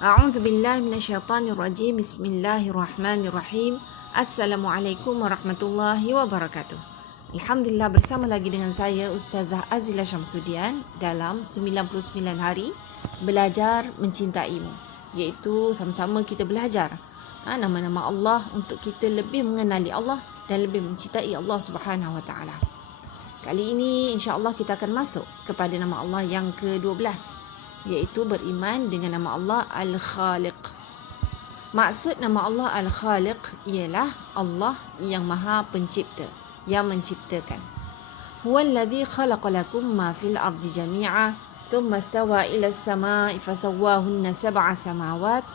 A'udzu billahi minasyaitonir rajim. Bismillahirrahmanirrahim. Assalamualaikum warahmatullahi wabarakatuh. Alhamdulillah, bersama lagi dengan saya Ustazah Azila Syamsudian dalam 99 hari belajar mencintaimu, iaitu sama-sama kita belajar nama-nama Allah untuk kita lebih mengenali Allah dan lebih mencintai Allah Subhanahu wa taala. Kali ini insya-Allah kita akan masuk kepada nama Allah yang ke-12, iaitu beriman dengan nama Allah Al-Khaliq. Maksud nama Allah Al-Khaliq ialah Allah yang Maha Pencipta, yang menciptakan. Huwallazi khalaqa lakum ma fil ardi jami'a thumma istawa ila as-sama'i fasawwahunna sab'a samawat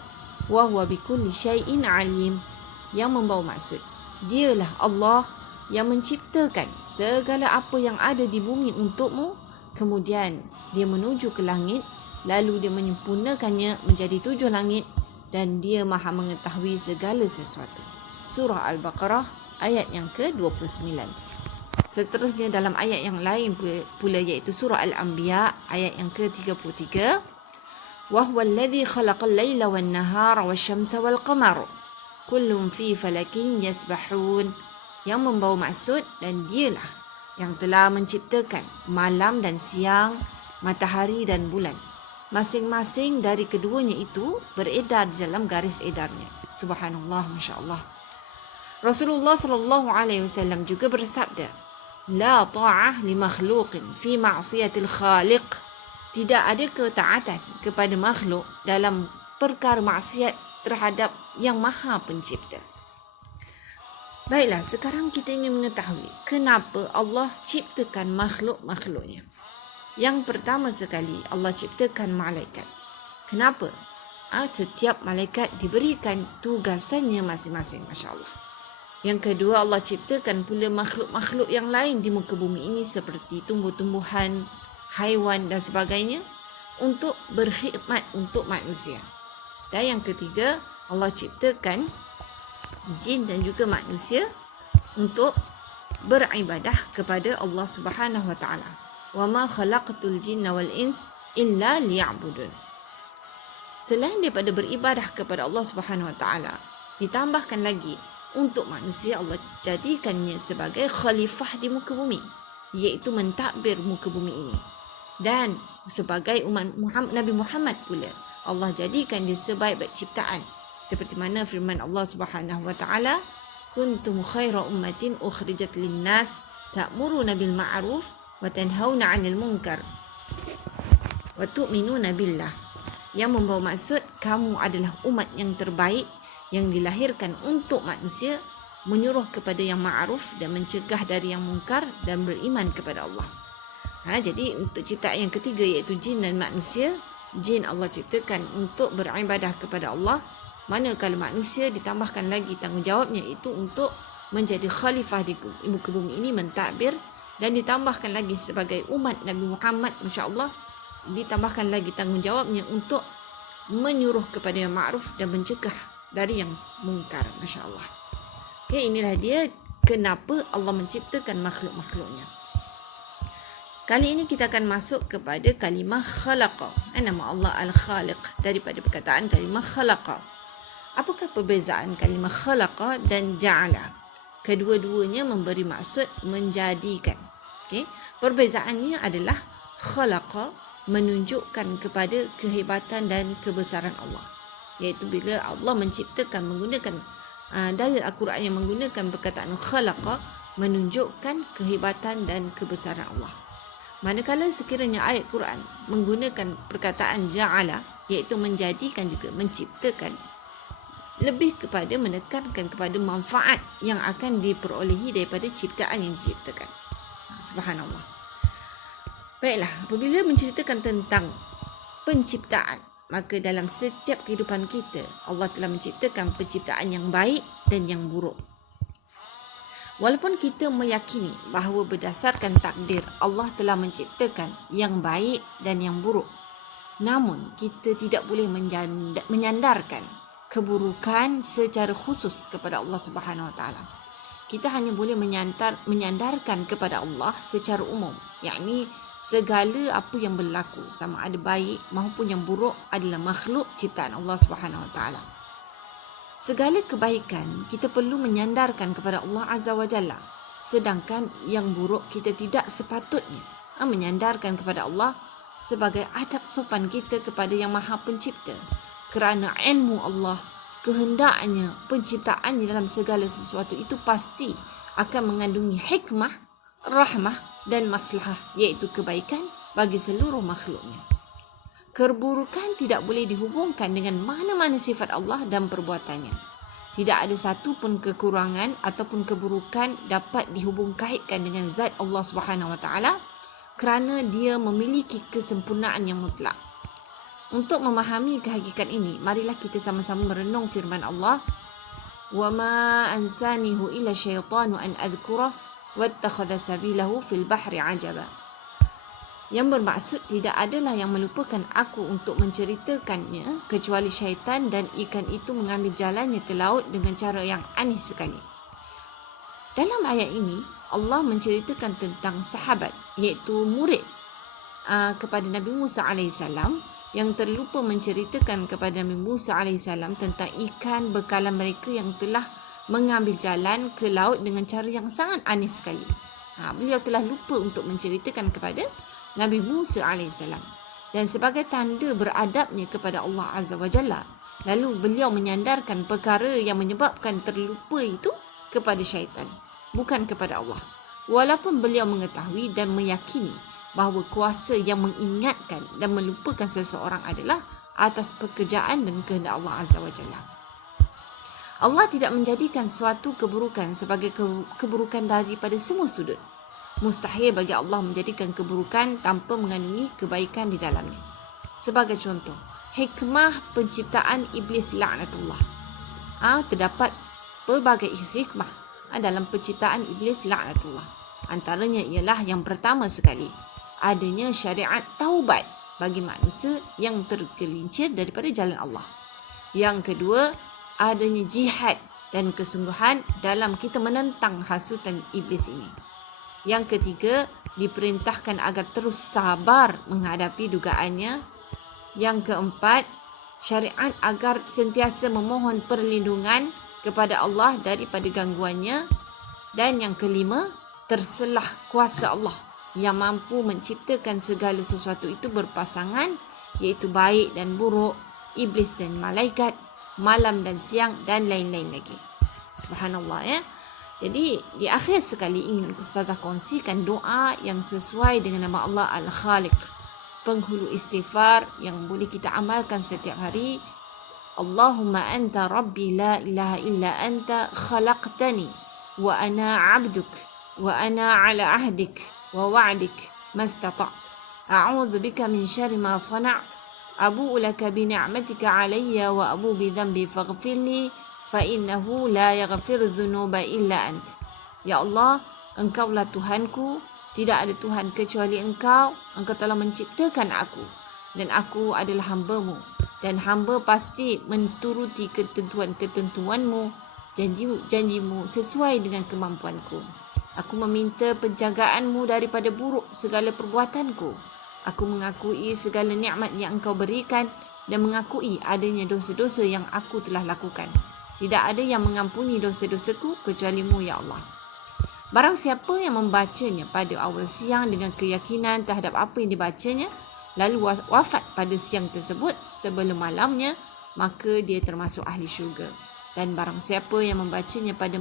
wa huwa bikulli syai'in alim. Yang membawa maksud, dialah Allah yang menciptakan segala apa yang ada di bumi untukmu, kemudian dia menuju ke langit, lalu dia menyempurnakannya menjadi 7 langit, dan dia Maha mengetahui segala sesuatu. Surah Al-Baqarah ayat yang ke-29. Seterusnya dalam ayat yang lain pula, iaitu surah Al-Anbiya ayat yang ke-33. Wa huwallazi khalaqal laila wan nahara wasyamsa wal qamara kullun fi falakin yasbahun. Yang membawa maksud, dan dialah yang telah menciptakan malam dan siang, matahari dan bulan. Masing-masing dari keduanya itu beredar di dalam garis edarnya. Subhanallah, masya-Allah. Rasulullah sallallahu alaihi wasallam juga bersabda, "La ta'ah li makhluqin fi ma'siyatil khaliq." Tidak ada ketaatan kepada makhluk dalam perkara maksiat terhadap yang Maha Pencipta. Baiklah, sekarang kita ingin mengetahui kenapa Allah ciptakan makhluk-makhluknya. Yang pertama sekali, Allah ciptakan malaikat. Kenapa? Setiap malaikat diberikan tugasannya masing-masing, masya-Allah. Yang kedua, Allah ciptakan pula makhluk-makhluk yang lain di muka bumi ini seperti tumbuh-tumbuhan, haiwan dan sebagainya untuk berkhidmat untuk manusia. Dan yang ketiga, Allah ciptakan jin dan juga manusia untuk beribadah kepada Allah Subhanahu wa taala. Wa ma khalaqtul jinna wal ins illa liya'budun. Selain daripada beribadah kepada Allah Subhanahu wa taala, ditambahkan lagi untuk manusia Allah jadikannya sebagai khalifah di muka bumi, iaitu mentadbir muka bumi ini. Dan sebagai umat Nabi Muhammad pula, Allah jadikan dia sebaik-baik ciptaan, seperti mana firman Allah Subhanahu wa taala, kuntum khaira ummatin ukhrijat lin-nas ta'muruna bil ma'ruf wa tanhauna 'anil munkar wa tu'minuna billah. Yang membawa maksud, kamu adalah umat yang terbaik yang dilahirkan untuk manusia, menyuruh kepada yang ma'ruf dan mencegah dari yang munkar, dan beriman kepada Allah. Jadi untuk ciptaan yang ketiga, iaitu jin dan manusia, jin Allah ciptakan untuk beribadah kepada Allah, manakala manusia ditambahkan lagi tanggungjawabnya itu untuk menjadi khalifah di muka bumi ini, mentadbir, dan ditambahkan lagi sebagai umat Nabi Muhammad, masya-Allah, ditambahkan lagi tanggungjawabnya untuk menyuruh kepada yang ma'ruf dan mencegah dari yang mungkar, masya-Allah. Okey, inilah dia kenapa Allah menciptakan makhluk-makhluknya. Kali ini kita akan masuk kepada kalimah khalaqa. Nama Allah Al-Khaliq daripada perkataan kalimah khalaqa. Apakah perbezaan kalimah khalaqa dan ja'ala? Kedua-duanya memberi maksud menjadikan. Okey, perbezaannya adalah khalaqa menunjukkan kepada kehebatan dan kebesaran Allah, iaitu bila Allah menciptakan menggunakan dalil Al-Quran yang menggunakan perkataan khalaqa, menunjukkan kehebatan dan kebesaran Allah. Manakala sekiranya ayat Quran menggunakan perkataan ja'ala, iaitu menjadikan juga menciptakan, lebih kepada menekankan kepada manfaat yang akan diperolehi daripada ciptaan yang diciptakan. Subhanallah. Baiklah, apabila menceritakan tentang penciptaan, maka dalam setiap kehidupan kita, Allah telah menciptakan penciptaan yang baik dan yang buruk. Walaupun kita meyakini bahawa berdasarkan takdir Allah telah menciptakan yang baik dan yang buruk, namun kita tidak boleh menyandarkan keburukan secara khusus kepada Allah Subhanahu wa taala. Kita hanya boleh menyandarkan kepada Allah secara umum, yakni segala apa yang berlaku, sama ada baik maupun yang buruk, adalah makhluk ciptaan Allah Subhanahu Wa Taala. Segala kebaikan kita perlu menyandarkan kepada Allah Azza wa Jalla, sedangkan yang buruk kita tidak sepatutnya menyandarkan kepada Allah sebagai adab sopan kita kepada Yang Maha Pencipta, kerana ilmu Allah, kehendaknya, penciptaannya dalam segala sesuatu itu pasti akan mengandungi hikmah, rahmah dan maslahah, iaitu kebaikan bagi seluruh makhluknya. Keburukan tidak boleh dihubungkan dengan mana-mana sifat Allah dan perbuatannya. Tidak ada satu pun kekurangan ataupun keburukan dapat dihubung-kaitkan dengan zat Allah Subhanahu Wa Taala, kerana dia memiliki kesempurnaan yang mutlak. Untuk memahami kehakikat ini, marilah kita sama-sama merenung firman Allah, وَمَا أَنْسَانِهُ إِلَّا الشَّيْطَانُ أَنْ أَذْكُرَهُ وَاتَّخَذَ سَبِيلَهُ فِي الْبَحْرِ عَجَبًا. Yang bermaksud tidak adalah yang melupakan aku untuk menceritakannya kecuali syaitan, dan ikan itu mengambil jalannya ke laut dengan cara yang aneh sekali. Dalam ayat ini, Allah menceritakan tentang sahabat, iaitu murid kepada Nabi Musa AS, yang terlupa menceritakan kepada Nabi Musa AS tentang ikan bekalan mereka yang telah mengambil jalan ke laut dengan cara yang sangat aneh sekali. Beliau telah lupa untuk menceritakan kepada Nabi Musa AS. Dan sebagai tanda beradabnya kepada Allah Azza wa Jalla, lalu beliau menyandarkan perkara yang menyebabkan terlupa itu kepada syaitan, bukan kepada Allah. Walaupun beliau mengetahui dan meyakini bahawa kuasa yang mengingatkan dan melupakan seseorang adalah atas pekerjaan dan kehendak Allah Azza wa Jalla. Allah tidak menjadikan suatu keburukan sebagai keburukan daripada semua sudut. Mustahil bagi Allah menjadikan keburukan tanpa mengandungi kebaikan di dalamnya. Sebagai contoh, hikmah penciptaan iblis laknatullah. Terdapat pelbagai hikmah dalam penciptaan iblis laknatullah. Antaranya ialah yang pertama sekali, adanya syariat taubat bagi manusia yang tergelincir daripada jalan Allah. Yang kedua, adanya jihad dan kesungguhan dalam kita menentang hasutan iblis ini. Yang ketiga, diperintahkan agar terus sabar menghadapi dugaannya. Yang keempat, syariat agar sentiasa memohon perlindungan kepada Allah daripada gangguannya. Dan yang kelima, terselah kuasa Allah yang mampu menciptakan segala sesuatu itu berpasangan, iaitu baik dan buruk, iblis dan malaikat, malam dan siang, dan lain-lain lagi. Subhanallah ya. Jadi di akhir sekali ingin Ustazah kongsikan doa yang sesuai dengan nama Allah Al-Khaliq, penghulu istighfar yang boleh kita amalkan setiap hari. Allahumma anta rabbi la ilaha illa anta khalaqtani wa ana abduk wa ana ala ahdik wa wa'dik mastata'at. A'udzu bika min syarri ma sana'at. Abu'u laka bi ni'matika alayya wa abu bi dhanbi faghfir li fa innahu la yaghfiru dhunuba illa ant. Ya Allah, Engkaulah Tuhanku, tidak ada Tuhan kecuali Engkau. Engkau telah menciptakan aku dan aku adalah hamba-Mu, dan hamba pasti menturuti ketentuan-ketentuan-Mu, janji-janji-Mu sesuai dengan kemampuanku. Aku meminta penjagaan-Mu daripada buruk segala perbuatanku. Aku mengakui segala nikmat yang Engkau berikan dan mengakui adanya dosa-dosa yang aku telah lakukan. Tidak ada yang mengampuni dosa-dosaku kecuali-Mu, ya Allah. Barang siapa yang membacanya pada awal siang dengan keyakinan terhadap apa yang dibacanya, lalu wafat pada siang tersebut sebelum malamnya, maka dia termasuk ahli syurga. Dan barang siapa yang membacanya pada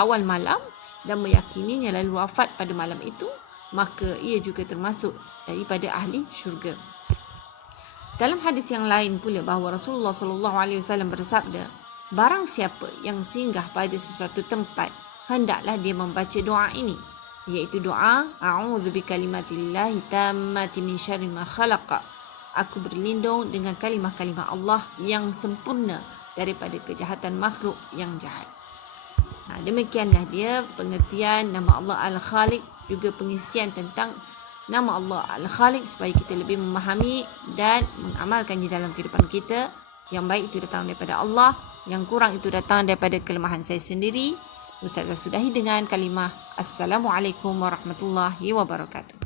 awal malam dan meyakininya lalu wafat pada malam itu, maka ia juga termasuk daripada ahli syurga. Dalam hadis yang lain pula bahawa Rasulullah SAW bersabda, barang siapa yang singgah pada sesuatu tempat, hendaklah dia membaca doa ini, iaitu doa a'udzu bikalimatillahi tammati min syarri ma khalaqa. Aku berlindung dengan kalimah-kalimah Allah yang sempurna daripada kejahatan makhluk yang jahat. Demikianlah dia pengertian nama Allah Al-Khaliq, juga pengisian tentang nama Allah Al-Khaliq supaya kita lebih memahami dan mengamalkannya dalam kehidupan kita. Yang baik itu datang daripada Allah, yang kurang itu datang daripada kelemahan saya sendiri. Ustazah sudahi dengan kalimah Assalamualaikum warahmatullahi wabarakatuh.